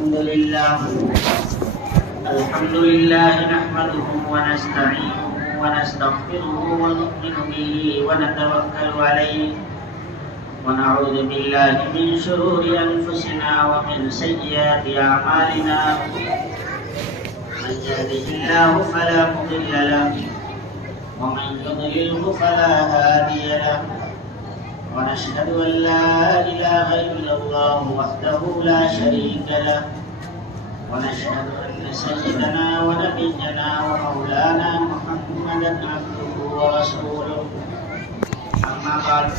الحمد لله نحمده ونستعينه ونستغفره ونؤمن به ونتوكل عليه ونعوذ بالله من شرور أنفسنا ومن سيئات أعمالنا من يهده الله فلا مضل له ومن يضلله فلا هادي له ونشهد أن لا إله إلا الله وحده لا شريك له ونشهد أن سيدنا ونبينا ومولانا محمدا عبده ورسوله أما بعد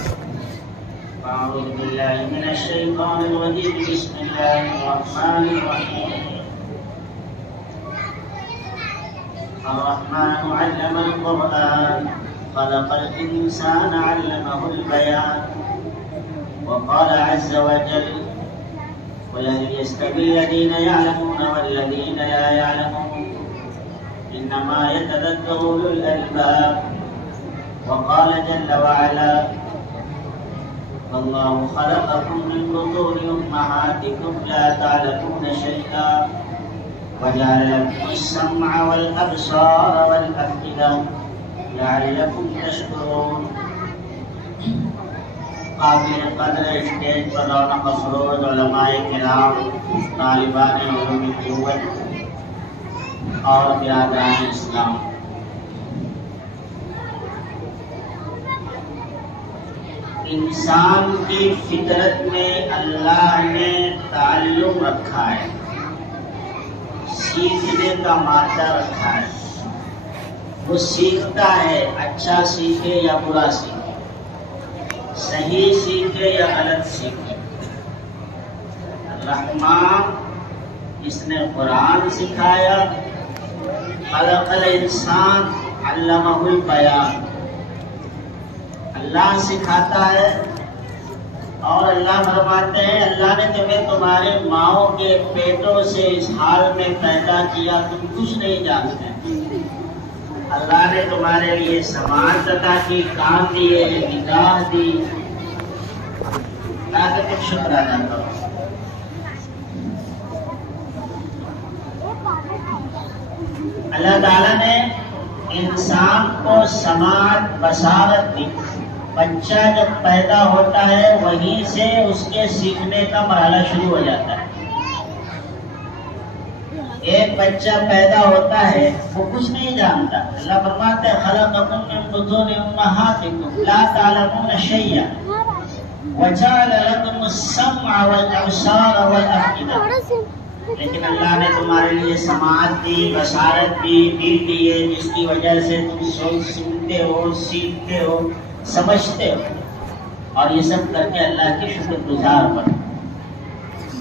فأعوذ بالله من الشيطان الرجيم بسم الله الرحمن الرحيم الرحمن علم القرآن خلق الإنسان علمه البيان وقال عز وجل قل هل يستوي الذين يعلمون والذين لا يعلمون إنما يتذكر أولو الألباب وقال جل وعلا والله خلقكم من بطون أمهاتكم لا تعلمون شيئا وجعل لكم السمع والأبصار والأفئدة لعلكم تشكرون. قابل قدر اسٹیج پر رونق افروز علماء کرام، طالبان علوم قوت اور برادران اسلام، انسان کی فطرت میں اللہ نے تعلق رکھا ہے، سیکھنے کا مادہ رکھا ہے. وہ سیکھتا ہے، اچھا سیکھے یا برا سیکھے، صحیح سیکھے یا غلط سیکھے. رحمان جس نے قرآن سکھایا، خلق الانسان علمہ البیان، اللہ سکھاتا ہے. اور اللہ فرماتے ہیں اللہ نے تمہیں تمہارے ماؤں کے پیٹوں سے اس حال میں پیدا کیا تم کچھ نہیں جانتے. اللہ نے تمہارے لیے سماعت عطا کی، کان دیے، نگاہ دی تاکہ تم شکر ادا کرو. اللہ تعالیٰ نے انسان کو سماعت بصارت دی. بچہ جب پیدا ہوتا ہے وہیں سے اس کے سیکھنے کا مرحلہ شروع ہو جاتا ہے. ایک بچہ پیدا ہوتا ہے وہ کچھ نہیں جانتا. اللہ فرماتے ہیں خلقکم من بطون امہاتکم لا تعلمون شیئا وجعل لکم السمع والابصار والافئدہ. لیکن اللہ نے تمہارے لیے سماعت دی، بصارت دی، دل دیے جس کی وجہ سے تم سنتے ہو، سیکھتے ہو، سمجھتے ہو، اور یہ سب کر کے اللہ کی شکر گزار بنو.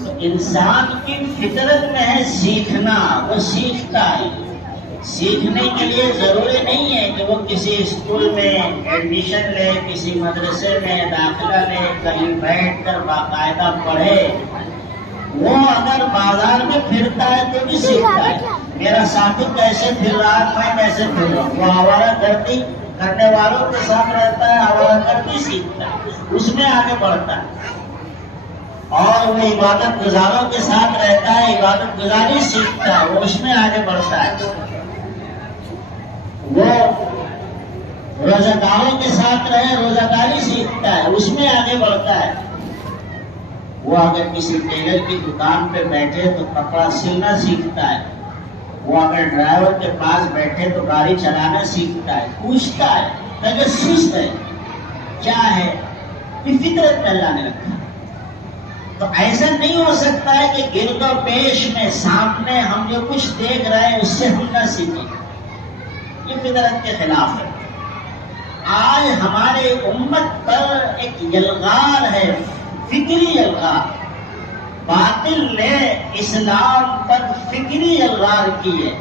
تو انسان کی فطرت میں ہے سیکھنا، وہ سیکھتا ہے. سیکھنے کے لیے ضروری نہیں ہے کہ وہ کسی اسکول میں ایڈمیشن لے، کسی مدرسے میں داخلہ لے، کہیں بیٹھ کر باقاعدہ پڑھے. وہ اگر بازار میں پھرتا ہے تو بھی سیکھتا ہے. میرا ساتھی کیسے پھر رہا ہے، میں کیسے پھر رہا ہوں. وہ آوارہ گردی کرنے والوں کے ساتھ رہتا ہے، آوارہ گردی سیکھتا ہے، اس میں آگے بڑھتا ہے. اور وہ عبادت گزاروں کے ساتھ رہتا ہے، عبادت گزاری سیکھتا ہے، وہ اس میں آگے بڑھتا ہے. وہ روزہ داروں کے ساتھ رہے، روزہ داری سیکھتا ہے، اس میں آگے بڑھتا ہے. وہ اگر کسی ٹیلر کی دکان پہ بیٹھے تو کپڑا سلنا سیکھتا ہے. وہ اگر ڈرائیور کے پاس بیٹھے تو گاڑی چلانا سیکھتا ہے، پوچھتا ہے، تجسس ہے، کیا ہے. یہ فطرت میں اللہ نے رکھا. تو ایسا نہیں ہو سکتا ہے کہ گرد و پیش میں سامنے ہم جو کچھ دیکھ رہے ہیں اس سے ہم نہ سیکھیں. یہ فطرت کے خلاف ہے. آج ہمارے امت پر ایک یلغار ہے، فکری یلغار. باطل نے اسلام پر فکری یلغار کی ہے.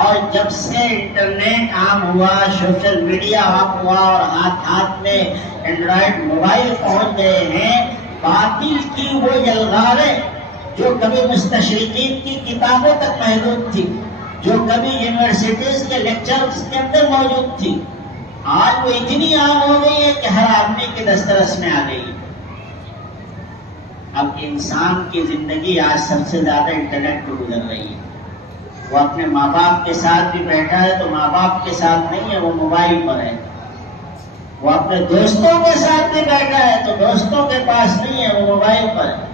اور جب سے انٹرنیٹ عام ہوا، سوشل میڈیا عام ہوا اور ہاتھ ہاتھ میں اینڈرائڈ موبائل پہنچ گئے ہیں، باطل کی وہ یلغاریں جو کبھی مستشرقین کی کتابوں تک محدود تھی، جو کبھی یونیورسٹیز کے لیکچرز کے اندر موجود تھی، آج وہ اتنی عام ہو گئی ہے کہ ہر آدمی کے دسترس میں آ گئی. اب انسان کی زندگی آج سب سے زیادہ انٹرنیٹ پر گزر رہی ہے. وہ اپنے ماں باپ کے ساتھ بھی بیٹھا ہے تو ماں باپ کے ساتھ نہیں ہے، وہ موبائل پر ہے. وہ اپنے دوستوں کے ساتھ بھی بیٹھا ہے تو دوستوں کے پاس نہیں ہے، وہ موبائل پر ہے.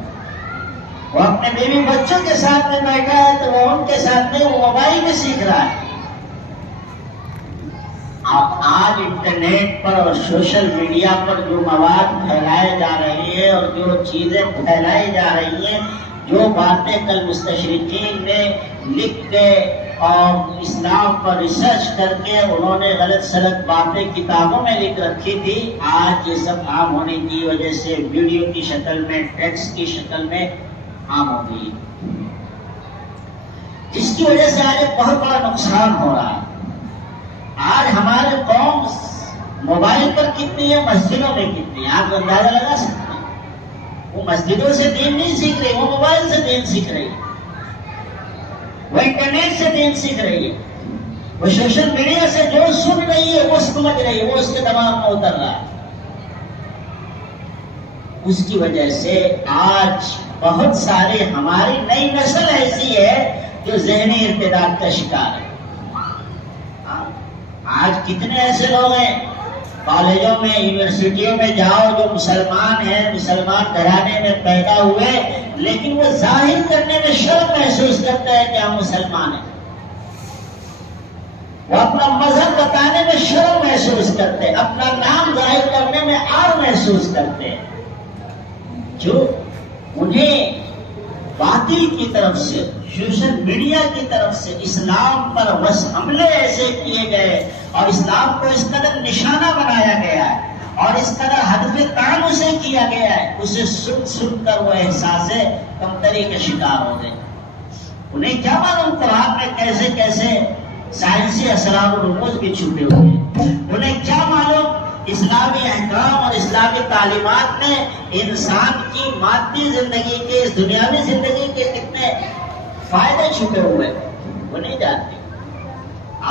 وہ اپنے بیوی بچوں کے ساتھ میں بیٹھا ہے تو وہ ان کے ساتھ نہیں، وہ موبائل میں سیکھ رہا ہے. آج انٹرنیٹ پر اور سوشل میڈیا پر جو مواد پھیلائے جا رہے ہیں اور جو چیزیں پھیلائی جا رہی ہیں، جو باتیں کل مستشرقین نے لکھ کے اور اسلام پر ریسرچ کر کے انہوں نے غلط سلط باتیں کتابوں میں لکھ رکھی تھی، آج یہ سب عام ہونے کی وجہ سے ویڈیو کی شکل میں، ٹیکسٹ کی شکل میں عام ہو گئی، جس کی وجہ سے آج ایک بہت بڑا نقصان ہو رہا ہے. آج ہمارے قوم موبائل پر کتنی ہے، مسجدوں میں کتنی ہے، آپ اندازہ لگا سکتے ہیں. وہ مسجدوں سے دین نہیں سیکھ رہی، وہ موبائل سے دین سیکھ رہی ہے، وہ انٹرنیٹ سے دین سیکھ رہی ہے، وہ سوشل میڈیا سے جو سن رہی ہے وہ سمجھ رہی ہے، وہ اس کے دماغ میں اتر رہا ہے. اس کی وجہ سے آج بہت سارے ہماری نئی نسل ایسی ہے جو ذہنی ارتداد کا شکار ہے. آج کتنے ایسے لوگ ہیں کالجوں میں، یونیورسٹیوں میں جاؤ جو مسلمان ہیں، مسلمان گھرانے میں پیدا ہوئے، لیکن وہ ظاہر کرنے میں شرم محسوس کرتے ہیں کہ ہم مسلمان ہیں. وہ اپنا مذہب بتانے میں شرم محسوس کرتے ہیں، اپنا نام ظاہر کرنے میں آر محسوس کرتے ہیں. جو انہیں باطل کی طرف سے، سوشل میڈیا کی طرف سے اسلام پر بس حملے ایسے کیے گئے اور اسلام کو اس قدر نشانہ بنایا گیا ہے اور اس قدر ہدف کام اسے کیا گیا ہے، اسے سن سن کر وہ احساس کمتری کے شکار ہو گئے. انہیں کیا معلوم قرآن میں کیسے کیسے سائنسی اسرار و رموز بھی چھپے ہوئے ہیں. انہیں کیا معلوم اسلامی احکام اور اسلامی تعلیمات میں انسان کی مادی زندگی کے، اس دنیاوی زندگی کے کتنے فائدے چھپے ہوئے، وہ نہیں جانتے.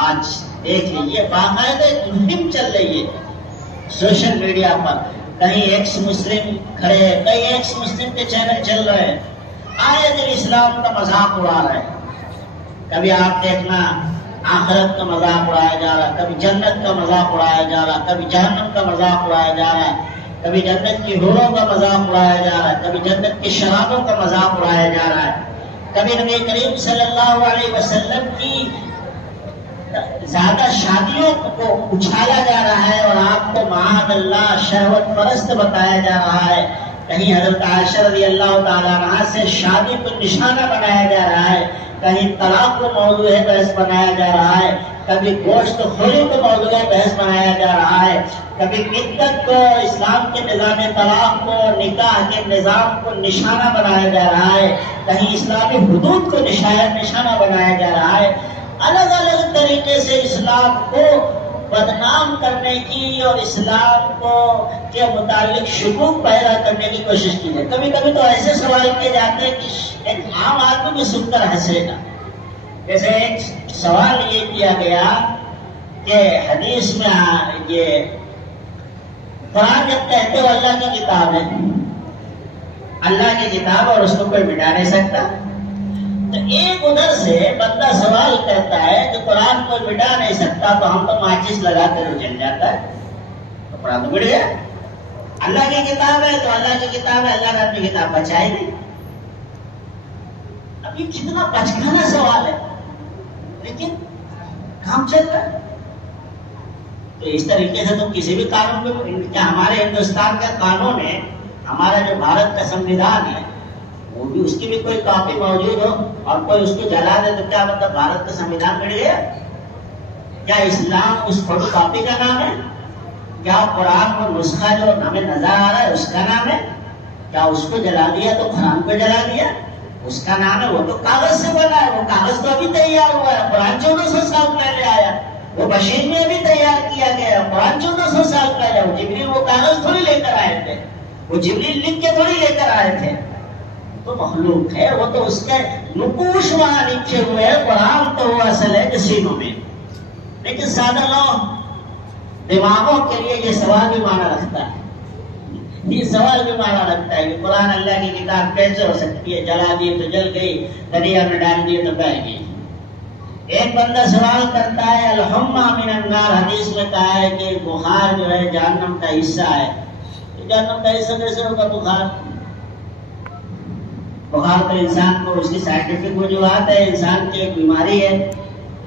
آج دیکھ لیجیے باقاعدہ ایک مہم چل رہی ہے سوشل میڈیا پر، کہیں ایکس مسلم کھڑے ہیں، کئی ایکس مسلم کے چینل چل رہے ہیں، آئے دن اسلام کا مذاق اڑا رہے ہیں. کبھی آپ دیکھنا آخرت کا مذاق اڑایا جا رہا ہے، کبھی جنت کا مذاق اڑایا جا رہا ہے، کبھی جہنم کا مذاق اڑایا جا رہا ہے، کبھی جنت کی حوروں کا مذاق اڑایا جا رہا ہے، کبھی جنت کی شرابوں کا مذاق اڑایا جا رہا ہے، کبھی نبی کریم صلی اللہ علیہ وسلم کی زیادہ شادیوں کو اچھالا جا رہا ہے اور آپ کو معاذ اللہ شہوت پرست بتایا جا رہا ہے. کہیں حضرت عائشہ رضی اللہ تعالیٰ عنہا سے شادی کو نشانہ بنایا جا رہا ہے، کہیں طلاق کو موضوع بحث بنایا جا رہا ہے، کبھی گوشت خوری کو موضوع بحث بنایا جا رہا ہے، کبھی عدت کو، اسلام کے نظام طلاق کو، نکاح کے نظام کو نشانہ بنایا جا رہا ہے، کہیں اسلامی حدود کو نشانہ بنایا جا رہا ہے. الگ الگ طریقے سے اسلام کو بدنام کرنے کی اور اسلام کو کے متعلق شکوک پیدا کرنے کی کوشش کی جائے. کبھی کبھی تو ایسے سوال کیے جاتے ہیں کہ ایک عام آدمی بھی سن کر ہنسے گا. جیسے ایک سوال یہ کیا گیا کہ حدیث میں یہ قرآن جب کہتے ہو اللہ کی کتاب ہے، اللہ کی کتاب اور اس کو کوئی مٹا نہیں سکتا، تو ایک ادھر سے بندہ سوال کرتا ہے کہ قرآن کوئی مٹا نہیں سکتا تو ہم تو ماچس لگا کر جل جاتا ہے، تو قرآن تو مٹ گیا. اللہ کی کتاب ہے تو اللہ کی کتاب ہے، اللہ نے اپنی کتاب بچائی نہیں. اب یہ کتنا بچکانا سوال ہے، لیکن کام چل رہا ہے. تو اس طریقے سے تم کسی بھی قانون میں، کیا ہمارے ہندوستان کا قانون ہے، ہمارا جو بھارت کا سنویدھان ہے، وہ بھی اس کی بھی کوئی کاپی موجود ہو اور کوئی اس کو جلا دے تو کیا مطلب بھارت کا سنویدھان مٹ گیا؟ کیا اسلام اس فوٹو کاپی کا نام ہے؟ کیا قرآن کو نسخہ جو ہمیں نظر آ رہا ہے اس کا نام ہے؟ کیا اس کو جلا دیا تو قرآن کو جلا دیا؟ اس کا نام ہے، وہ تو کاغذ سے بنا ہے، وہ کاغذ تو ابھی تیار ہوا ہے، قرآن 1400 سال پہلے آیا، وہ بشیر میں ابھی تیار کیا گیا، قرآن 1400 سال پہلے. وہ جبریل وہ کاغذ تھوڑی لے کر آئے تھے، وہ جبریل لکھ کے تھوڑی لے کر آئے تھے، تو مخلوق ہے، وہ تو اس کے نقوش وہاں لکھے ہوئے ہیں. قرآن تو وہ اصل ہے سینوں میں. لیکن سادہ لوگ دماغوں کے لیے یہ سوال بھی مانا رکھتا ہے. یہ سوال بھی مانا لگتا ہے کہ قرآن اللہ کی کتاب کیسے ہو سکتی ہے؟ جلا دیے تو جل گئی، دریا میں ڈال دیے تو بہہ گئی۔ ایک بندہ سوال کرتا ہے الحمہ من النار، حدیث میں کہا ہے کہ بخار جو ہے جہنم کا حصہ ہے۔ جہنم کا حصہ کیسے ہوگا بخار؟ بخار تو انسان کو اس کی سائنٹیفک وجوہات ہے، انسان کی ایک بیماری ہے،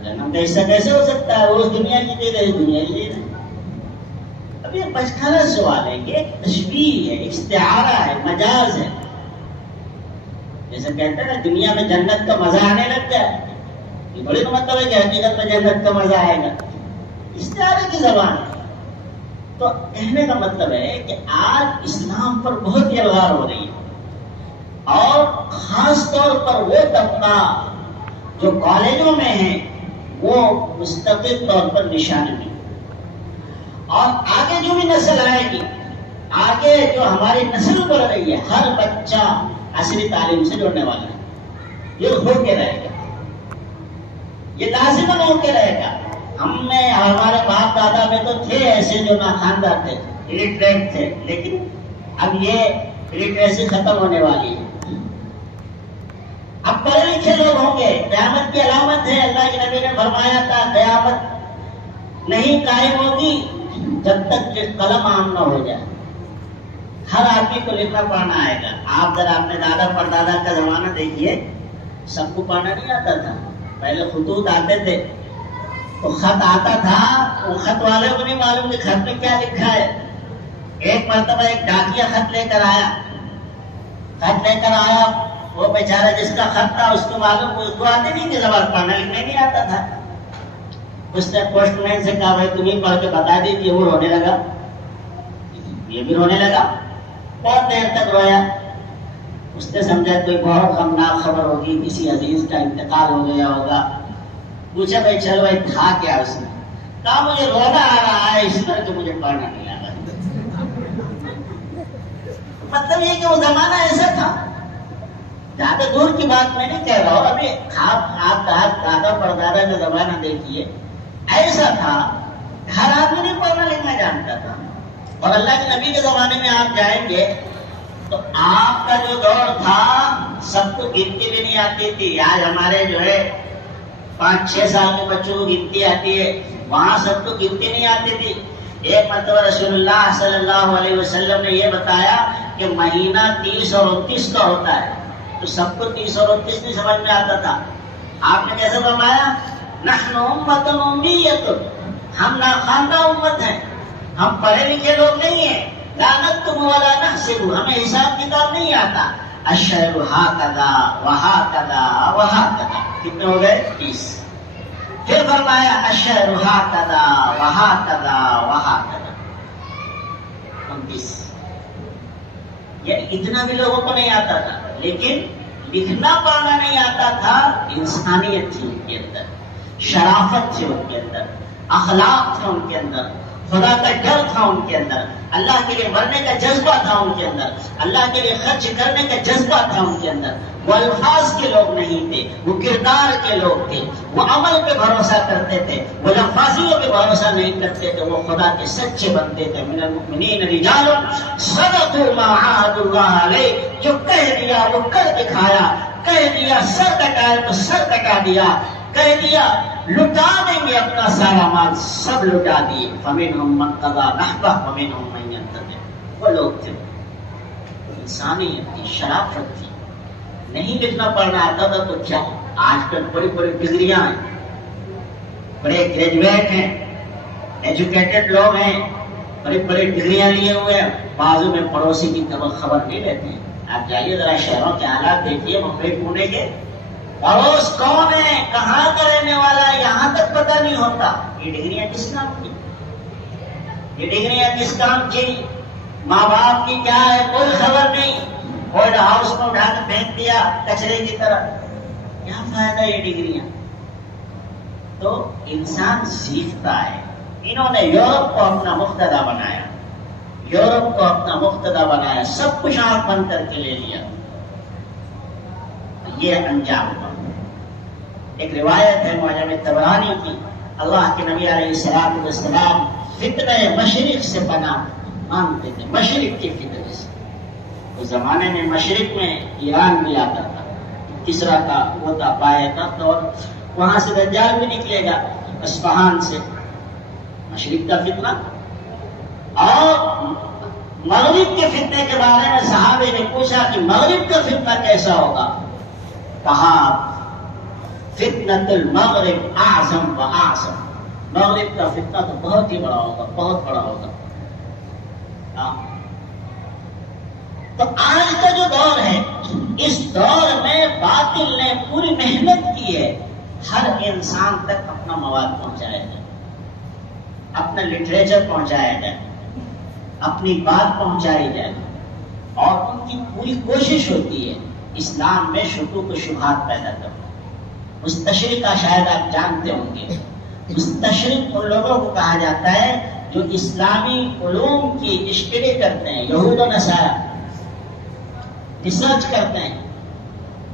جہنم کا حصہ کیسے ہو سکتا ہے؟ وہ اس دنیا کی چیز ہے، اس دنیا کی چیز ہے۔ اب یہ بچکانہ سوال ہے، یہ تشبیہ ہے، استعارہ ہے، مجاز ہے۔ جیسے کہتے ہیں نا دنیا میں جنت کا مزہ آنے لگ جائے، یہ بڑی تو مطلب ہے کہ حقیقت میں جنت کا مزہ آئے گا، استعارے کی زبان ہے۔ تو کہنے کا مطلب ہے کہ آج اسلام پر بہت ہی الغار ہو رہی ہے، اور خاص طور پر وہ طبقہ جو کالجوں میں ہیں وہ مستقل طور پر نشانے میں، اور آگے جو بھی نسل آئے گی، آگے جو ہماری نسل بڑھ رہی ہے، ہر بچہ عصری تعلیم سے جڑنے والا ہے، یہ ہو کے رہے گا، یہ لازماً ہو کے رہے گا۔ ہم میں ہمارے باپ دادا میں تو تھے ایسے جو ناخواندہ تھے، الٹریٹ تھے، لیکن اب یہ الٹریسی ختم ہونے والی ہے۔ اب پڑھے لکھے لوگ ہوں گے، قیامت کی علامت ہے، اللہ کے نبی نے فرمایا تھا قیامت نہیں قائم ہوگی جب تک کہ قلم عام نہ ہو جائے۔ ہر آدمی کو لکھنا پڑھنا آئے گا۔ آپ ذرا اپنے دادا پردادا کا زمانہ دیکھیے، سب کو پڑھنا نہیں آتا تھا، پہلے خطوط آتے تھے، تو خط آتا تھا، وہ خط والے کو نہیں معلوم کہ خط میں کیا لکھا ہے۔ ایک مرتبہ ایک ڈاکیا خط لے کر آیا، وہ بیچارہ جس کا خط تھا اس کو معلوم، اس کو آتے نہیں کہ زبان پڑھنا لکھنا نہیں آتا تھا۔ اس نے پوسٹ مین سے کہا بھائی تم ہی پڑھ کے بتا دیجیے۔ وہ رونے لگا، یہ بھی رونے لگا، بہت دیر تک رویا۔ اس نے سمجھا کوئی بہت غمناک خبر ہوگی، کسی عزیز کا انتقال ہو گیا ہوگا۔ پوچھا بھائی چلو بھائی تھا کیا؟ اس نے کہا مجھے رونا آ رہا ہے اس پر کہ مجھے پڑھنا نہیں آ رہا۔ مطلب یہ کہ وہ زمانہ ایسا تھا، زیادہ دور کی بات میں نہیں کہہ رہا ہوں، ابھی آپ دادا پردادا کا زمانہ دیکھیے، ایسا تھا ہر آدمی نہیں پڑھنا لکھنا جانتا تھا۔ اور اللہ کے نبی کے زمانے میں آپ جائیں گے تو آپ کا جو دور تھا سب کو گنتی بھی نہیں آتی تھی۔ آج ہمارے جو ہے 5-6 سال کے بچوں کو گنتی آتی ہے، وہاں سب کو گنتی نہیں آتی تھی۔ ایک مرتبہ رسول اللہ صلی اللہ علیہ وسلم نے یہ بتایا کہ مہینہ 30 اور 29 کا ہوتا ہے، تو سب کو 30 اور 29 نہیں سمجھ میں آتا تھا۔ آپ نے کیسے فرمایا؟ نحن امۃ امیۃ، ہم ناخواندہ امت ہیں، ہم پڑھے لکھے لوگ نہیں ہیں۔ لا نکتب ولا نحسب، ہمیں حساب کتاب نہیں آتا۔ الشہر ہاکذا وہاکذا وہاکذا، کتنے ہو گئے؟ 30۔ پھر فرمایا الشہر ہاکذا وہاکذا وہاکذا، 29۔ یعنی اتنا بھی لوگوں کو نہیں آتا تھا، لیکن لکھنا پڑھنا نہیں آتا تھا۔ انسانیت تھی ان کے اندر، شرافت تھی ان کے اندر، اخلاق تھا ان کے اندر، خدا کا ڈر تھا ان کے اندر، اللہ کے لیے مرنے کا جذبہ تھا ان کے اندر، اللہ کے لیے خرچ کرنے کا جذبہ تھا ان کے اندر۔ وہ الفاظ کے لوگ نہیں تھے، وہ کردار کے لوگ تھے، وہ عمل پہ بھروسہ کرتے تھے، وہ لفاظیوں پہ بھروسہ نہیں کرتے تھے، وہ خدا کے سچے بندے تھے۔ من المؤمنین رجال صدقوا ما عاهدوا الله علیہ، جو کہہ دیا وہ کر دکھایا، کہہ دیا سر کٹائے تو سر کٹا دیا، کہہ دیا لٹا دیں گے اپنا سارا مال، سب لٹا دیے۔ فمنهم من قضى نحبه ومنهم من ينتظر، وہ لوگ تھے، انسانیت تھی، شرافت تھی۔ نہیں لکھنا پڑھنا آتا تھا تو کیا؟ آج کل بڑی بڑی ڈگریاں ہیں، بڑے گریجویٹ ہیں، ایجوکیٹڈ لوگ ہیں، بڑی بڑی ڈگریاں لیے ہوئے ہیں، بازو میں پڑوسی کی خبر نہیں لیتے ہیں۔ آپ جائیے ذرا شہروں کے حالات دیکھیے، ممبئی پونے کے، پڑوس کون ہے، کہاں کا رہنے والا ہے، یہاں تک پتہ نہیں ہوتا۔ یہ ڈگریاں کس کام کی؟ یہ ڈگریاں کس کام کی؟ ماں باپ کی کیا ہے کوئی خبر نہیں، اولڈ ہاؤس میں اٹھا کے پھینک دیا کچرے کی طرح، کیا فائدہ یہ ڈگریاں؟ تو انسان سیکھتا ہے۔ انہوں نے یورپ کو اپنا مقتدا بنایا، یورپ کو اپنا مقتدا بنایا، سب کچھ آنکھ بند کر کے لے لیا، یہ انجام ہوا۔ ایک روایت ہے معجم طبرانی کی، اللہ کے نبی علیہ السلام فتنہ مشرق سے پناہ مانگتے تھے، مشرق کی فتنے اس زمانے میں مشرق میں ایران بھی آتا تھا، کسرا کا وہ تھا پایا تھا، اور وہاں سے دجال بھی نکلے گا اصفہان سے، مشرق کا فتنہ۔ اور مغرب کے فتنے کے بارے میں صحابے نے پوچھا کہ مغرب کا فتنہ کیسا ہوگا؟ کہا فتنۃ المغرب اعظم و اعظم، مغرب کا فتنہ تو بہت ہی بڑا ہوگا، بہت بڑا ہوگا۔ تو آج کا جو دور ہے، اس دور میں باطل نے پوری محنت کی ہے ہر انسان تک اپنا مواد پہنچایا جائے، اپنا لٹریچر پہنچایا جائے، اپنی بات پہنچائی جائے، اور ان کی پوری کوشش ہوتی ہے اسلام میں شکوک و شبہات پیدا کرنا۔ مستشرق کا شاید آپ جانتے ہوں گے، مستشرق ان لوگوں کو کہا جاتا ہے جو اسلامی علوم کی اسٹڈی کرتے ہیں، یہود و نصارہ ریسرچ کرتے ہیں،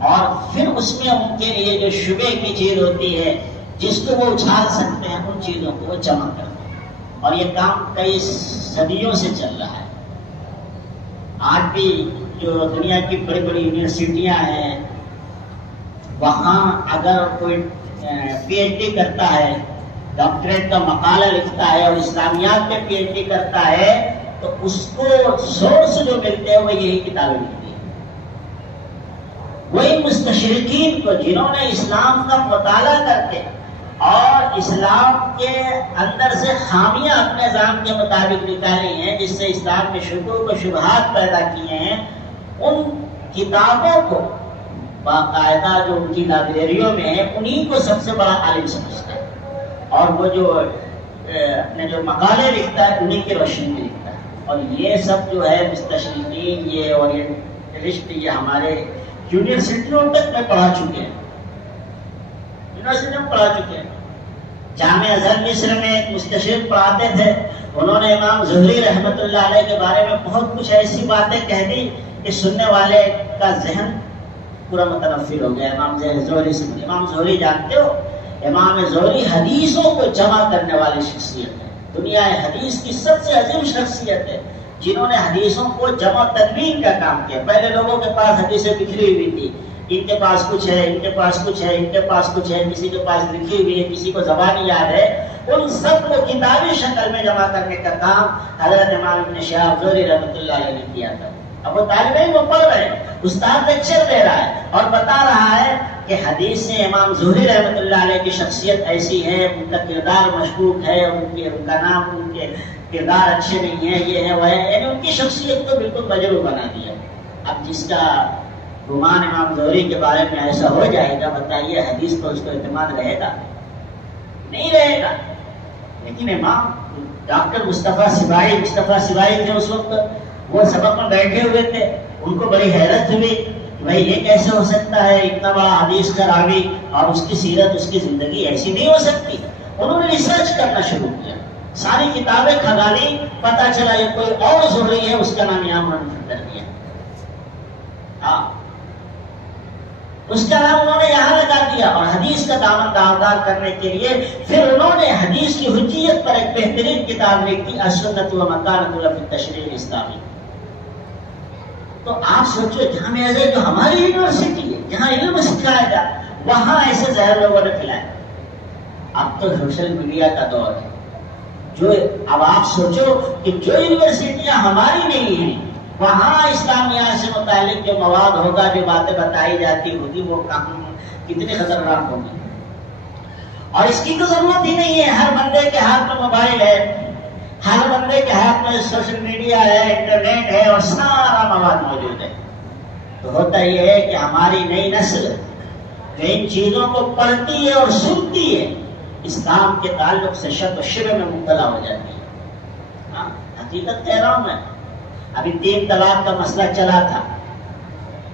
اور پھر اس میں ان کے لیے جو شبہ کی چیز ہوتی ہے جس کو وہ اچھال سکتے ہیں، ان چیزوں کو وہ جمع کرتے ہیں، اور یہ کام کئی صدیوں سے چل رہا ہے۔ آج بھی جو دنیا کی بڑی بڑی یونیورسٹیاں ہیں، وہاں اگر کوئی پی ایچ ڈی کرتا ہے، ڈاکٹریٹ کا مقالہ لکھتا ہے اور اسلامیات میں پی ایچ ڈی کرتا ہے، تو اس کو سورس جو ملتے ہیں وہ یہی کتابیں ملتی ہیں۔ وہی مستشرقین کو جنہوں نے اسلام کا مطالعہ کر کے اور اسلام کے اندر سے خامیاں اپنے نظام کے مطابق نکالی ہیں، جس سے اسلام میں شکوک و شبہات پیدا کیے ہیں، ان کتابوں کو باقاعدہ جو ان کی لائبریریوں میں ہے، انہی کو سب سے بڑا عالم سمجھتا ہے، اور وہ جو اپنے جو مقالے لکھتا ہے انہی کی روشنی میں لکھتا ہے۔ اور یہ سب جو ہے مستشرقین، یہ اورینٹلسٹ، یہ ہمارے یونیورسٹیوں تک میں پڑھا چکے ہیں، یونیورسٹیوں میں پڑھا چکے ہیں۔ جامعہ ازہر مصر میں ایک مستشرق پڑھاتے تھے، انہوں نے امام زہری رحمۃ اللہ علیہ کے بارے میں بہت کچھ ایسی باتیں کہہ دی کہ سننے والے کا ذہن پورا متنفر ہو گیا امام زہری سے۔ امام زہری جانتے ہو، امام زہری حدیثوں کو جمع کرنے والی شخصیت ہے، دنیا حدیث کی سب سے عظیم شخصیت ہے، جنہوں نے حدیثوں کو جمع تدوین کا کام کیا۔ پہلے لوگوں کے پاس حدیثیں بکھری ہوئی تھی، ان کے پاس کچھ ہے، ان کے پاس کچھ ہے، ان کے پاس کچھ ہے، کسی کے پاس لکھی ہوئی ہے، کسی کو زبانی یاد ہے، ان سب کو کتابی شکل میں جمع کرنے کا کام حضرت امام ابن شہاب زہری رحمۃ اللہ علیہ نے کیا تھا۔ اب وہ طالب علم وہ پڑھ رہے ہیں، استاد لیکچر دے رہا ہے اور بتا رہا ہے کہ حدیث سے امام زہری رحمۃ اللہ علیہ کی شخصیت ایسی ہے، ان کا کردار مشکوک ہے، ان کا نام، ان کے کردار اچھے نہیں ہیں، یہ ہے وہ ہے، یعنی ان کی شخصیت کو بالکل مجروح بنا دیا۔ اب جس کا گمان امام زہری کے بارے میں ایسا ہو جائے گا، بتائیے حدیث پر اس کو اعتماد رہے گا؟ نہیں رہے گا۔ لیکن امام ڈاکٹر مصطفیٰ سبائی تھے اس وقت، وہ سبق میں بیٹھے ہوئے تھے، ان کو بڑی حیرت ہوئی کہ بھائی یہ کیسے ہو سکتا ہے، اتنا بڑا حدیث کا راوی اور اس کی سیرت، اس کی زندگی ایسی نہیں ہو سکتی۔ انہوں نے ریسرچ کرنا شروع کیا، ساری کتابیں کھنگالی، پتا چلا یہ کوئی اور زہری ہے، اس کا نام یہاں منتخب کر دیا۔ ہاں، اس کا نام انہوں نے یہاں لگا دیا، اور حدیث کا دامن داغدار کرنے کے لیے پھر انہوں نے حدیث کی حجیت پر ایک بہترین کتاب لکھی، السنۃ و مکانۃ فی التشریع الاسلامی۔ تو آپ سوچو، جامعہ ازہر جو ہماری یونیورسٹی ہے، جہاں علم سکھایا جائے، وہاں ایسے زہر لوگوں نے پھیلائے۔ اب تو سوشل میڈیا کا دور ہے، جو اب آپ سوچو کہ جو یونیورسٹیاں ہماری نہیں ہیں، وہاں اسلامیات سے متعلق جو مواد ہوگا، جو باتیں بتائی جاتی ہوگی، وہ کتنی خطرناک ہوگی۔ اور اس کی تو ضرورت ہی نہیں ہے، ہر بندے کے ہاتھ میں موبائل ہے، ہر بندے کے ہاتھ میں سوشل میڈیا ہے، انٹرنیٹ ہے، اور سارا مواد موجود ہے۔ تو ہوتا یہ ہے کہ ہماری نئی نسل جو ان چیزوں کو پڑھتی ہے اور سنتی ہے، اسلام کے تعلق سے شک و شبہ میں مبتلا ہو جاتی ہے۔ ہاں، حقیقت کہہ رہا ہوں میں۔ ابھی 3 طلاق کا مسئلہ چلا تھا،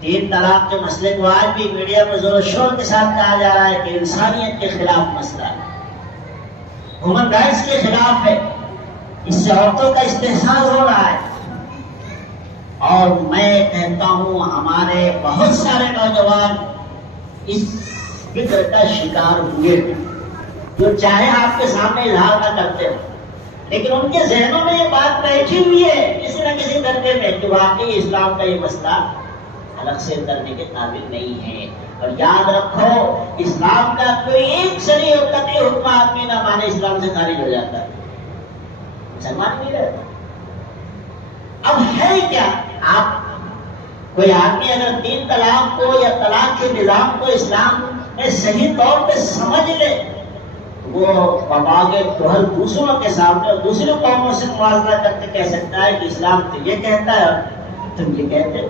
3 طلاق کے مسئلے کو آج بھی میڈیا میں زور و شور کے ساتھ کہا جا رہا ہے کہ انسانیت کے خلاف مسئلہ ہے، ہیومن رائٹس کے خلاف ہے، اس سے عورتوں کا استحصال ہو رہا ہے۔ اور میں کہتا ہوں ہمارے بہت سارے نوجوان اس فکر کا شکار ہوئے ہیں، جو چاہے آپ کے سامنے اظہار نہ کرتے ہو، لیکن ان کے ذہنوں میں یہ بات بیٹھی ہوئی ہے کسی نہ کسی درجے میں کہ واقعی اسلام کا یہ مسئلہ الگ سے کرنے کے قابل نہیں ہے. اور یاد رکھو اسلام کا کوئی ایک شرعی حکم آدمی نہ مانے اسلام سے خارج ہو جاتا ہے, مسلمان نہیں رہتا. اب ہے کیا, آپ کوئی آدمی اگر 3 طلاق کو یا طلاق کے نظام کو اسلام میں صحیح طور پہ سمجھ لے, وہ بابا کے دوسروں کے سامنے اور دوسری قوموں سے موازنہ کر کے کہہ سکتا ہے کہ اسلام تو یہ کہتا ہے اور تم یہ کہتے ہو.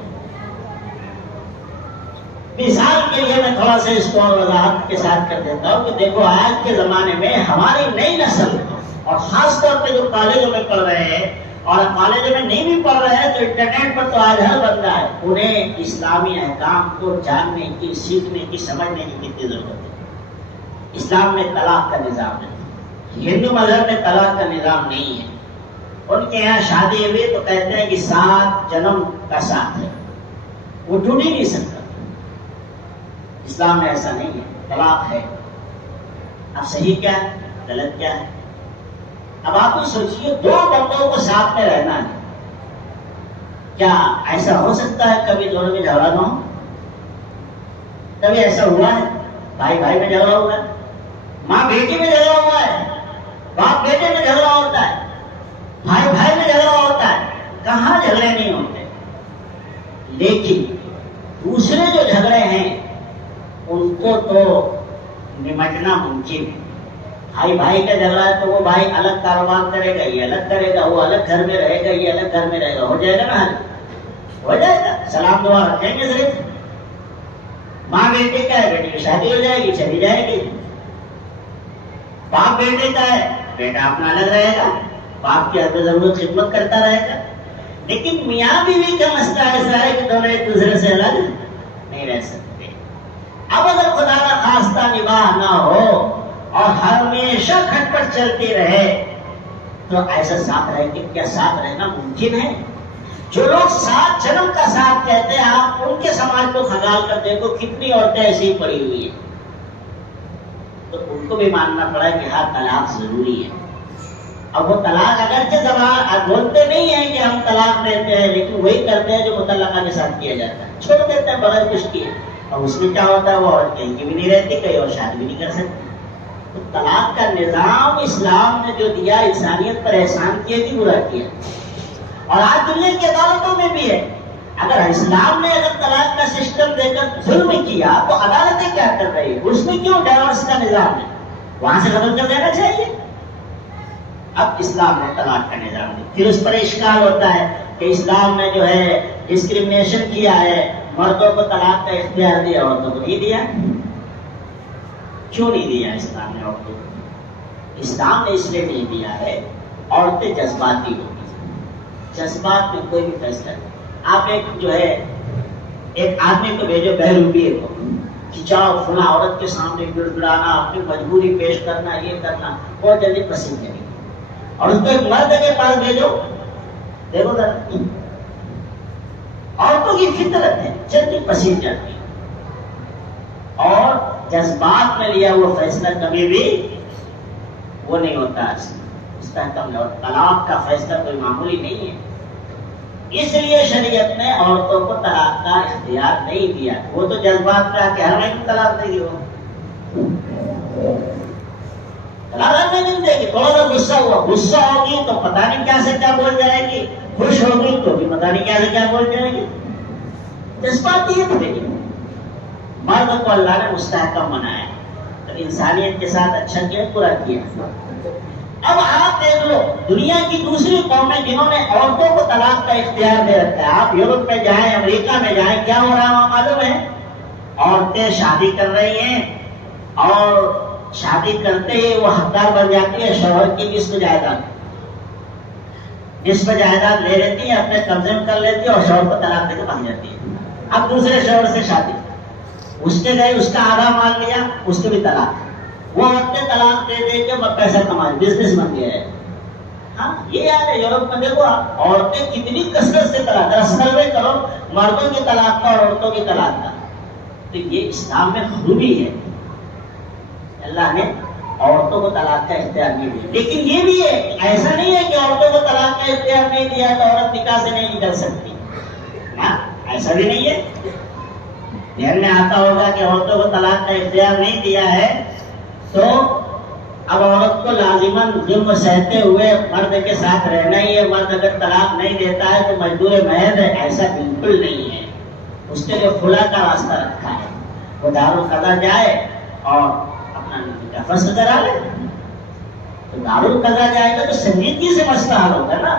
مثال کے لیے میں تھوڑا سا اس کو اور وضاحت کے ساتھ کر دیتا ہوں کہ دیکھو آج کے زمانے میں ہماری نئی نسل اور خاص طور پہ جو کالجوں میں پڑھ رہے ہیں اور کالجوں میں نہیں بھی پڑھ رہے ہیں تو انٹرنیٹ پر تو آج ہر بندہ ہے, انہیں اسلامی احکام کو جاننے کی, سیکھنے کی, سمجھنے کی کتنی ضرورت ہے. اسلام میں طلاق کا نظام ہے, ہندو مذہب میں طلاق کا نظام نہیں ہے. ان کے یہاں شادی ہوئی تو کہتے ہیں کہ 7 جنم کا ساتھ ہے, وہ ٹوٹ ہی نہیں سکتا. اسلام میں ایسا نہیں ہے, طلاق ہے. اب صحیح کیا ہے, غلط کیا ہے؟ اب آپ سوچیے 2 بندوں کو ساتھ میں رہنا ہے, کیا ایسا ہو سکتا ہے کبھی دونوں میں جھگڑا نہ ہو؟ کبھی ایسا ہوا ہے؟ بھائی بھائی میں جھگڑا ہوا ہے, ماں بیٹی میں جھگڑا ہوا ہے, باپ بیٹے میں جھگڑا ہوتا ہے, بھائی بھائی میں جھگڑا ہوتا ہے, کہاں جھگڑے نہیں ہوتے. لیکن دوسرے جو جھگڑے ہیں ان کو تو نمٹنا ممکن ہے. بھائی بھائی کا جھگڑا ہے تو وہ بھائی الگ کاروبار کرے گا, یہ الگ کرے گا, وہ الگ گھر میں رہے گا, یہ الگ گھر میں رہے گا, ہو جائے گا نا, ہو جائے گا. سلام دعا رکھیں گے صرف. ماں بیٹے کا ہے, بیٹی کی شادی ہو جائے گی, چلی جائے گی. باپ بیٹے کا ہے, بیٹا اپنا الگ رہے گا, باپ کی حد ضرورت خدمت کرتا رہے گا. لیکن میاں بیوی کا مسئلہ ایسا ہے کہ دونوں ایک دوسرے سے الگ نہیں رہ سکتے. اب اگر خدا کا خاصہ نباہ نہ ہو اور ہمیشہ کھٹپٹ چلتی رہے تو ایسا ساتھ رہ کے کیا ساتھ رہنا ممکن ہے؟ جو لوگ 7 جنم کا ساتھ کہتے ہیں, آپ ان کے سماج کو کھنگال کر دیکھو کتنی عورتیں ایسی ہی پڑی ہوئی ہیں. تو ان کو بھی ماننا پڑا کہ ہاں طلاق ضروری ہے. اب وہ طلاق اگرچہ زبان بولتے نہیں ہیں کہ ہم طلاق دیتے ہیں, لیکن وہی کرتے ہیں جو مطلقہ کے ساتھ کیا جاتا ہے, چھوڑ دیتے ہیں بغیر کچھ کیے. اور اس میں کیا ہوتا ہے, وہ عورت کہیں کی بھی نہیں رہتی, کہیں اور شادی بھی نہیں کر سکتی. تو طلاق کا نظام اسلام نے جو دیا, انسانیت پر احسان کیا کہ برا کیا. اور آج دنیا کی عدالتوں میں بھی ہے, اگر اسلام نے اگر طلاق کا سسٹم دے کر ظلم کیا تو عدالتیں کیا کر رہی ہے, اس میں کیوں ڈائیورس کا نظام ہے, وہاں سے ختم کر دینا چاہیے. اب اسلام نے طلاق کا نظام دیا. پھر اس پر اشکال ہوتا ہے کہ اسلام نے جو ہے ڈسکریمنیشن کیا ہے, مردوں کو طلاق کا اختیار دیا, عورتوں کو نہیں دیا. کیوں نہیں دیا اسلام نے عورتوں کو؟ اسلام نے اس لیے نہیں دیا ہے, عورتیں جذباتی ہوتی ہیں, جذبات میں کوئی بھی فیصلہ نہیں. آپ ایک جو ہے ایک آدمی کو بھیجو بہروپیے کو کہ جاؤ فلاں عورت کے سامنے گڑ گڑانا, اپنی مجبوری پیش کرنا, یہ کرنا, بہت جلدی پسند کرے گی. اور اس کو ایک مرد کے پاس بھیجو, دیکھو ذرا عورتوں کی فطرت ہے, جلدی پسند جاتی ہے, اور جذبات میں لیا وہ فیصلہ کبھی بھی وہ نہیں ہوتا مستحکم. اور طلاق کا فیصلہ کوئی معمولی نہیں ہے. اس لیے شریعت نے عورتوں کو طلاق کا اختیار نہیں دیا. وہ تو جذبات کا کہ ہر ایک طلاق دے گی, وہ طلاق نہیں دے گی. تھوڑا سا غصہ ہوا, غصہ ہوگی تو پتہ نہیں کیا سے کیا بول جائے گی, خوش ہوگی تو بھی پتہ نہیں کیا سے کیا بول جائے گی. جذباتی ہے تھے. مرد کو اللہ نے مستحکم بنایا, تو انسانیت کے ساتھ اچھا کیا, برا کیا. اب آپ دیکھ لو دنیا کی دوسری قومیں جنہوں نے عورتوں کو طلاق کا اختیار دے رکھا ہے. آپ یورپ میں جائیں, امریکہ میں جائیں, کیا ہو رہا ہے وہاں معلوم ہے؟ عورتیں شادی کر رہی ہیں اور شادی کرتے ہی وہ حقدار بن جاتی ہے شوہر کی نصف جائیداد. نصف جائیداد لے لیتی ہے, اپنے قبضے میں کر لیتی ہے اور شوہر کو طلاق دے کے بھاگ جاتی ہے. اب دوسرے شوہر سے شادی, اس کے گئے, اس کا آدھا مال لیا, اس کے بھی طلاق. وہ عورتیں طلاق دے دے کے پیسہ کما, بزنس بن گیا ہے. ہاں یہ حال ہے یورپ میں. دیکھو عورتیں کتنی کثرت سے طلاق, سروے کرو مردوں کی طلاق کا اور عورتوں کی طلاق کا. تو یہ اسلام میں خوبی ہے, اللہ نے عورتوں کو طلاق کا اختیار نہیں دیا. لیکن یہ بھی ہے ایسا نہیں ہے کہ عورتوں کو طلاق کا اختیار نہیں دیا تو عورت نکاح سے نہیں نکل سکتی. ہاں ایسا بھی نہیں ہے. ذہن میں آتا ہوگا کہ عورتوں کو طلاق کا اختیار نہیں دیا ہے تو اب عورت کو لازماً ظلم سہتے ہوئے مرد کے ساتھ رہنا ہی ہے. مرد اگر طلاق نہیں دیتا ہے تو مجبور محض ہے. ایسا بالکل نہیں ہے. اس کے لیے خلا کا راستہ رکھا ہے. وہ دارالقضا جائے اور اپنا نکاح فسخ کرا لے. تو دارالقضا جائے گا تو سنجیدگی سے مسئلہ حل ہوگا نا.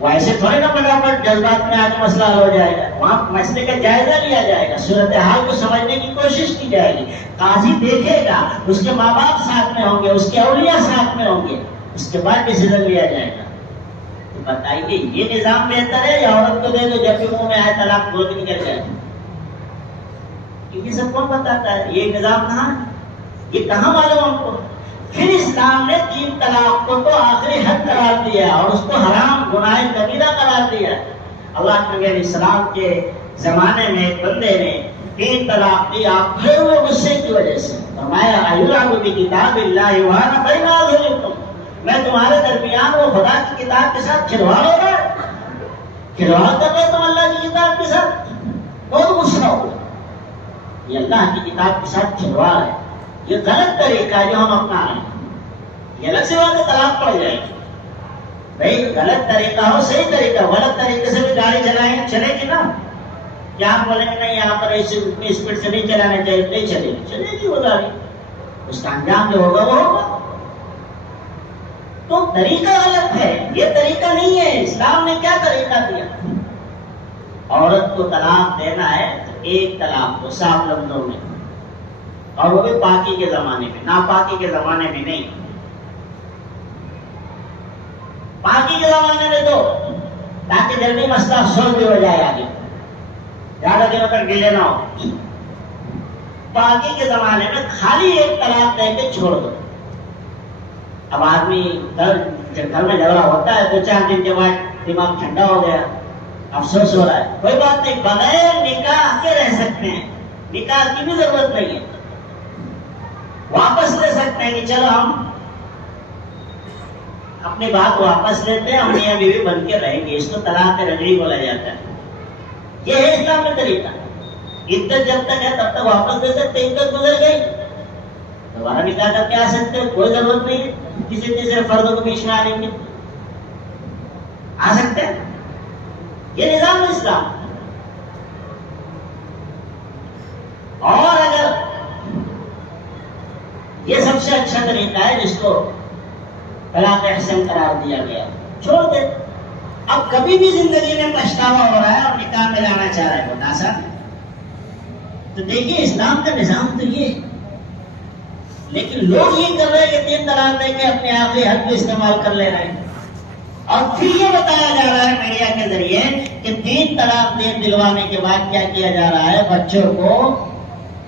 وہ ایسے تھوڑے نا فٹافٹ جذبات میں آ کے مسئلہ حل ہو جائے گا. وہاں مسئلے کا جائزہ لیا جائے گا, صورتحال کو سمجھنے کی کوشش کی جائے گی. قاضی دیکھے گا, اس کے ماں باپ ساتھ میں ہوں گے, اس کے اولیاء ساتھ میں ہوں گے, اس کے بعد ڈیسیزن لیا جائے گا. تو بتائیے یہ نظام بہتر ہے یا عورت کو دے دو جب بھی منہ میں آئے طلاق بول کے نکل جائے؟ یہ سب کون بتاتا ہے؟ یہ نظام کہاں ہے؟ یہ کہاں معلوم ہم کو؟ پھر اسلام نے 3 طلاق کو تو آخری حد قرار دیا اور اس کو حرام گناہ کبیرہ قرار دیا. اللہ کے نبی علیہ السلام کے زمانے میں ایک بندے نے 3 طلاق دی. آپ کھڑے ہوئے غصے کی وجہ سے فرمایا ایلعب بکتاب اللہ وانا بین اظہرکم, میں تمہارے درمیان وہ خدا کی کتاب کے ساتھ کھلواڑ ہو رہا ہے, کھلواڑ کر رہے تم اللہ کی کتاب کے ساتھ. بہت غصہ ہوا. یہ اللہ کی کتاب کے ساتھ کھلواڑ ہے, یہ غلط طریقہ ہے جو ہم اپنا رہے ہیں. یہ الگ سے بات ہے طلاق پڑ جائے گی. بھائی غلط طریقہ ہو صحیح طریقہ, غلط طریقے سے بھی گاڑی چلائیں چلے گی نا. کیا آپ بولیں گے نہیں یہاں پر اتنی اسپیڈ سے نہیں چلانا چاہیے, نہیں چلے گی, چلے گی وہ گاڑی. اس کا انجام جو ہوگا وہ ہوگا. تو طریقہ غلط ہے, یہ طریقہ نہیں ہے. اسلام نے کیا طریقہ دیا؟ عورت کو طلاق دینا ہے تو 1 طلاق کو صاف لفظوں میں, اور وہ بھی پاکی کے زمانے میں, ناپاکی کے زمانے میں نہیں. پاکی کے زمانے میں دو تاکہ جلدی مسئلہ سولو بھی ہو جائے, آگے زیادہ دنوں تک ڈیلے نہ ہو. پاکی کے زمانے میں خالی 1 طلاق دے کے چھوڑ دو. اب آدمی گھر میں جھگڑا ہوتا ہے 2-4 دن کے بعد دماغ ٹھنڈا ہو گیا, افسوس ہو رہا ہے, کوئی بات نہیں, بغیر نکاح کے رہ سکتے ہیں. نکاح کی بھی ضرورت نہیں ہے, واپس لے سکتے ہیں کہ چلو ہم اپنی بات واپس لیتے ہیں, ہم میاں بیوی بن کے رہیں گے. اس کو طلاق رجعی بولا جاتا ہے. یہ ہے اسلام میں طریقہ. عدت جب تک ہے تب تک واپس دے سکتے, عدت گزر گئی دوبارہ نکاح کر کے آ سکتے, کوئی ضرورت نہیں ہے کسی تیسرے فرد کو بیچ میں آنے کی, آ سکتے ہیں. یہ نظام ہے اسلام. اور اگر یہ سب سے اچھا طریقہ ہے جس کو طلاق احسن قرار دیا گیا, چھوڑ دے. اب کبھی بھی زندگی میں پچھتاوا ہو رہا ہے اور نکاح میں لانا چاہ رہا ہے, بہت آسان ہے. تو دیکھیے اسلام کا نظام تو یہ ہے, لیکن لوگ یہ کر رہے ہیں کہ 3 طلاق دے کے اپنے آخری حد کو استعمال کر لے رہے ہیں. اور پھر یہ بتایا جا رہا ہے میڈیا کے ذریعے کہ 3 طلاق دلوانے کے بعد کیا کیا جا رہا ہے, بچوں کو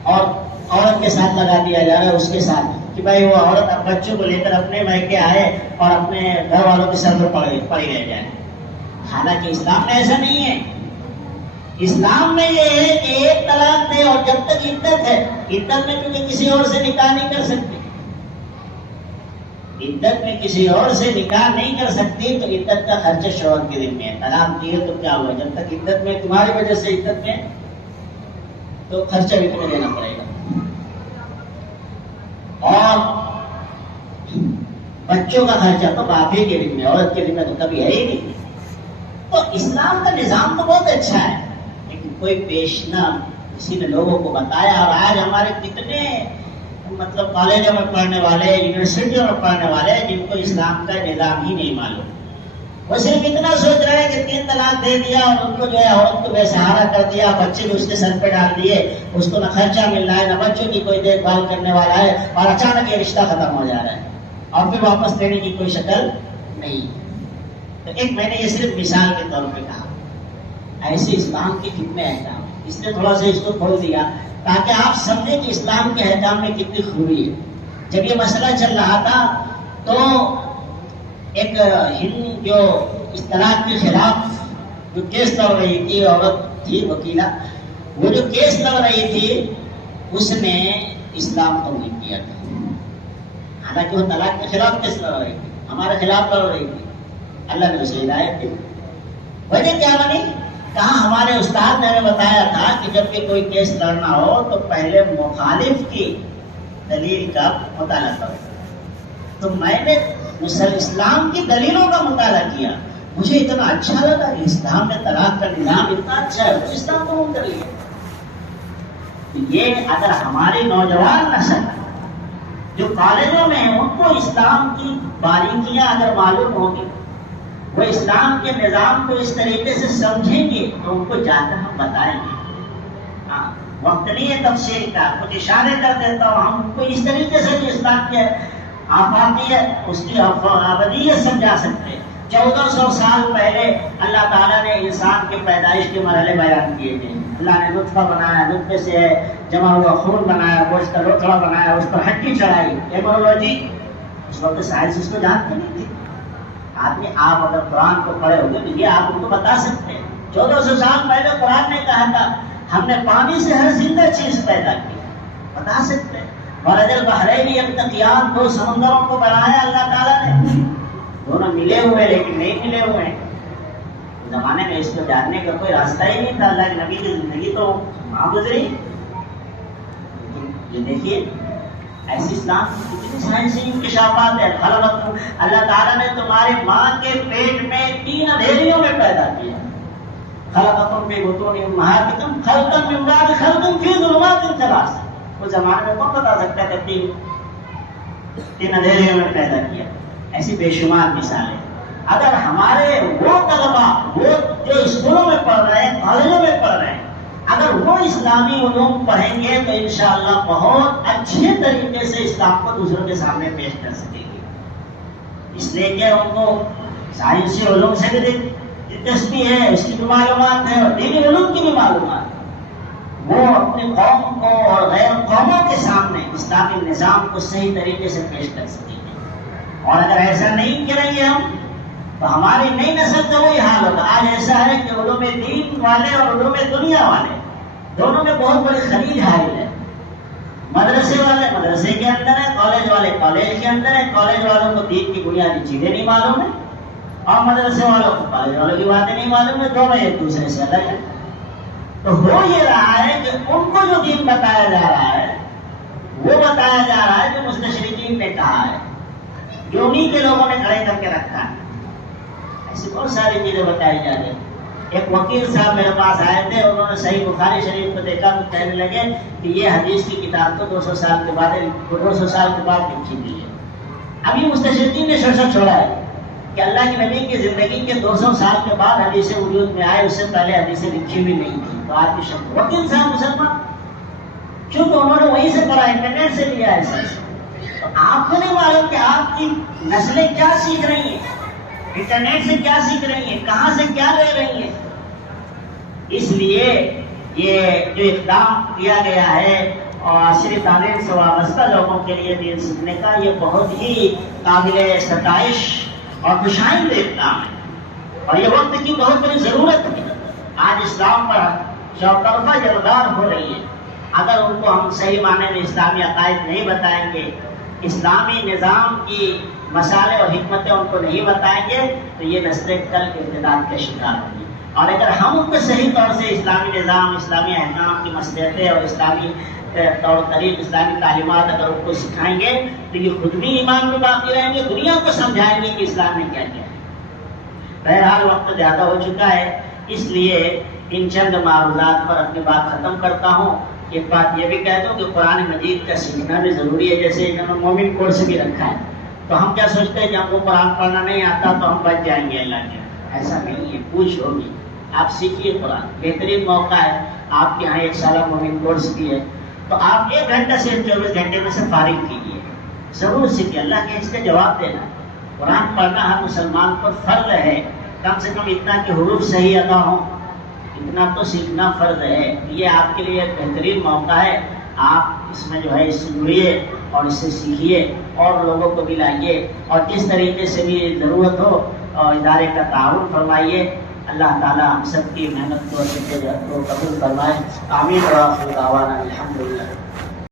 اور عورت کے ساتھ لگا دیا جا رہا ہے, اس کے ساتھ کہ بھائی وہ عورت اب بچوں کو لے کر اپنے میکے آئے اور اپنے گھر والوں کے سر پر پڑی رہ جائے. حالانکہ اسلام میں ایسا نہیں ہے. اسلام میں یہ ہے کہ 1 طلاق دے, اور جب تک عدت ہے, عدت میں کیونکہ کسی اور سے نکاح نہیں کر سکتی, عدت میں کسی اور سے نکاح نہیں کر سکتی, تو عدت کا خرچہ شوہر کے ذمہ ہے. طلاق دیے تو کیا ہوا, جب تک عدت میں تمہاری وجہ سے عدت میں, تو خرچہ بھی تمہیں دینا پڑے گا. اور بچوں کا خرچہ تو باپ ہی کے ذمہ, عورت کے ذمہ تو کبھی ہے ہی نہیں. تو اسلام کا نظام تو بہت اچھا ہے, لیکن کوئی پیشنا کسی نے لوگوں کو بتایا, اور آج ہمارے کتنے مطلب کالجوں میں پڑھنے والے, یونیورسٹیوں میں پڑھنے والے جن کو اسلام کا نظام ہی نہیں معلوم. وہ صرف اتنا سوچ رہے ہیں کہ 3 طلاق دے دیا اور ان کو جو ہے عورت کو بے سہارا کر دیا, بچے بھی اس کے سر پہ ڈال دیے, اس کو نہ خرچہ مل رہا ہے, نہ بچوں کی کوئی دیکھ بھال کرنے والا ہے, اور اچانک یہ رشتہ ختم ہو جا رہا ہے, اور پھر واپس دینے کی کوئی شکل نہیں. تو ایک میں نے یہ صرف مثال کے طور پہ کہا. ایسے اسلام کے کتنے احکام, اس نے تھوڑا سا اس کو کھول دیا تاکہ آپ سمجھیں کہ اسلام کے احکام میں کتنی خوبی ہے. جب یہ مسئلہ چل رہا تھا تو ایک ہند جو اس طلاق کے خلاف جو کیس لڑ رہی تھی, عورت تھی وکیلہ, وہ جو کیس لڑ رہی تھی اس نے اسلام قبول کیا تھا. حالانکہ وہ طلاق کے خلاف کس لڑ رہی تھی؟ ہمارے خلاف لڑ رہی تھی. اللہ نے اسے ہدایت دی. وجہ کیا بنی؟ کہاں ہمارے استاد نے ہمیں بتایا تھا کہ جب بھی کوئی کیس لڑنا ہو تو پہلے مخالف کی دلیل کا مطالعہ کرو. تو میں نے اسلام کی دلیلوں کا مطالعہ کیا. مجھے اتنا اچھا لگا کہ اسلام میں طلاق کا نظام اتنا اچھا ہے. اسلام کو کر لیا. یہ اگر ہماری نوجوان نسل جو کالجوں میں ہیں ان کو اسلام کی باریکیاں اگر معلوم ہوگی, وہ اسلام کے نظام کو اس طریقے سے سمجھیں گے تو ان کو جا کر ہم بتائیں گے. ہاں, وقت نہیں ہے تفصیل کا, کچھ اشارے کر دیتا ہوں. ہم ان کو اس طریقے سے اسلام کے آفاقیت, اس کی ابدیت سمجھا سکتے ہیں. 1400 سال پہلے اللہ تعالیٰ نے انسان کے پیدائش کے مرحلے بیان کیے تھے. اللہ نے نطفہ بنایا, نطفے سے جمع ہوا خون بنایا, گوشت کا لوتھڑا بنایا, اس پر ہڈی چڑھائی. ایمولوجی اس وقت سائنس اس کو جانتے نہیں تھے. آدمی آپ اگر قرآن کو پڑھے ہوگے تو یہ آپ ان کو بتا سکتے ہیں. 1400 سال پہلے قرآن نے کہا تھا ہم نے پانی سے ہر زندہ چیز پیدا کی. بتا سکتے ہیں. مرج البحرین یلتقیان, 2 سمندروں کو بنایا اللہ تعالیٰ نے. دونوں ملے ہوئے لیکن نہیں ملے ہوئے ہیں. زمانے میں اس کو جاننے کا کوئی راستہ ہی نہیں تھا. اللہ کے نبی کی زندگی تو وہاں گزری. یہ دیکھیے ایسی اسلام کتنی سائنسی انکشافات ہے. اللہ تعالیٰ نے تمہارے ماں کے پیٹ میں 3 اندھیریوں میں پیدا کیا. خلقکم فی بطون امہاتکم خلقا من بعد خلق فی ظلمات 3. اس زمانے میں کون بتا سکتا ہے کہ 3 اندھیریوں میں پیدا کیا؟ ایسی بے شمار مثالیں. اگر ہمارے وہ طلبا, وہ جو اسکولوں میں پڑھ رہے ہیں, کالجوں میں پڑھ رہے ہیں, اگر وہ اسلامی علوم پڑھیں گے تو انشاءاللہ بہت اچھے طریقے سے اسلام کو دوسروں کے سامنے پیش کر سکیں گے. اس لیے کہ ان کو سائنسی علوم سے بھی دلچسپی ہے, اس کی بھی معلومات ہے, اور دینی علوم کی بھی معلومات. وہ اپنی قوم کو اور غیر قوموں کے سامنے اسلامی نظام کو صحیح طریقے سے پیش کر سکیں گے. اور اگر ایسا نہیں کریں گے ہم تو ہماری نئی نسل کا وہی حال ہوگا. آج ایسا ہے کہ علوم دین والے اور علوم دنیا والے دونوں میں بہت بڑی خلیج حائل ہے. مدرسے والے مدرسے کے اندر ہیں, کالج والے کالج کے اندر ہیں. کالج والوں کو دین کی بنیادی چیزیں نہیں معلوم ہیں, اور مدرسے والوں کو کالج والوں کی باتیں نہیں معلوم ہیں. دونوں ایک دوسرے سے الگ ہیں. تو ہو یہ رہا ہے کہ ان کو جو دین بتایا جا رہا ہے وہ بتایا جا رہا ہے جو مستشرقین نے کہا ہے, جو انہیں کے لوگوں نے کھڑے کر کے رکھا ہے. ایسی بہت ساری چیزیں بتائی جا رہی ہیں. ایک وکیل صاحب میرے پاس آئے تھے, انہوں نے صحیح بخاری شریف کو دیکھا تو کہنے لگے کہ یہ حدیث کی کتاب تو 200 سال کے بعد لکھی گئی ہے. ابھی مستشرقین نے شرشر چھوڑا ہے کہ اللہ کے نبی کی زندگی کے 200 سال کے بعد حدیثیں وجود میں آئے, اس سے پہلے حدیثیں لکھی بھی نہیں تھی. تو آج کی شک وکیل صاحب مسلمان, کیونکہ انہوں نے وہیں سے پڑھا, انٹرنیٹ سے لیا ہے سر. تو آپ کو نہیں معلوم کہ آپ کی نسلیں کیا سیکھ رہی ہیں, انٹرنیٹ سے کیا سیکھ رہی ہیں, کہاں سے کیا لے رہی ہیں. اس لیے یہ جو اقدام کیا گیا ہے اور عصری تعلیم سے وابستہ لوگوں کے لیے دین سیکھنے کا, یہ بہت ہی قابل ستائش اور خوشائند اقدام ہے. اور یہ وقت کی بہت بڑی ضرورت ہے. آج اسلام پر چوطرفہ جلدار ہو رہی ہے. اگر ان کو ہم صحیح معنی میں اسلامی عقائد نہیں بتائیں گے, اسلامی نظام کی مسالے اور حکمتیں ان کو نہیں بتائیں گے, تو یہ نسلیں کل ارتداد کا شکار ہوں گی. اور اگر ہم ان کو صحیح طور سے اسلامی نظام, اسلامی احکام کی مصلحتیں اور اسلامی طور طریق, اسلامی تعلیمات اگر ان کو سکھائیں گے تو یہ خود بھی ایمان میں باقی رہیں گے, دنیا کو سمجھائیں گے کہ اسلام میں کیا کیا ہے. بہرحال وقت زیادہ ہو چکا ہے, اس لیے ان چند معروضات پر اپنی بات ختم کرتا ہوں. ایک بات یہ بھی کہہ دوں کہ قرآن مجید کا سیکھنا بھی ضروری ہے. جیسے انہوں نے مومن کوڈ سے بھی رکھا ہے, تو ہم کیا سوچتے ہیں کہ ہم کو قرآن پڑھنا نہیں آتا تو ہم بچ جائیں گے اللہ کے. ایسا نہیں ہے, پوچھ ہوگی. آپ سیکھیے قرآن, بہترین موقع ہے. آپ کے یہاں 1 سالہ مومن کورس کی ہے تو آپ 1 گھنٹہ سے 24 گھنٹے میں سے فارغ کیجیے, ضرور سیکھیے. اللہ کے اس کا جواب دینا. قرآن پڑھنا ہر مسلمان پر فرض ہے. کم سے کم اتنا کہ حروف صحیح ادا ہوں, اتنا تو سیکھنا فرض ہے. یہ آپ کے لیے ایک بہترین موقع ہے. آپ اس میں جو ہے اس سے جڑیے اور اس سے سیکھیے اور لوگوں کو بھی لائیے, اور جس طریقے سے بھی ضرورت ہو اور ادارے کا تعاون فرمائیے. اللہ تعالیٰ ہم سب کی محنت کو قبول فرمائے. آمین. وآخر دعوانا الحمدللہ.